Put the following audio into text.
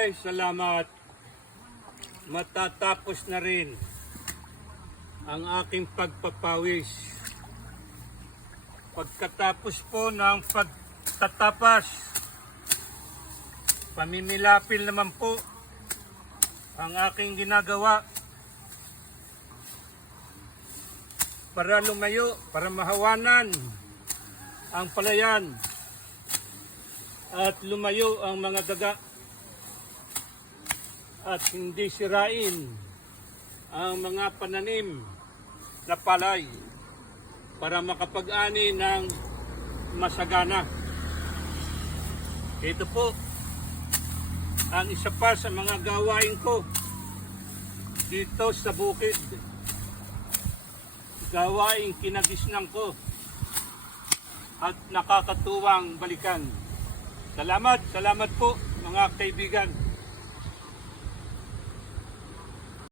Ay, salamat. Matatapos na rin ang aking pagpapawis. Pagkatapos po ng pagtatapas, pamimilapil naman po ang aking ginagawa para lumayo, para mahawanan ang palayan at lumayo ang mga daga at hindi sirain ang mga pananim na palay para makapag-ani ng masagana. Ito po ang isa pa sa mga gawain ko dito sa bukid. Gawain kinagisnan ko at nakakatuwang balikan. Salamat, salamat po mga kaibigan.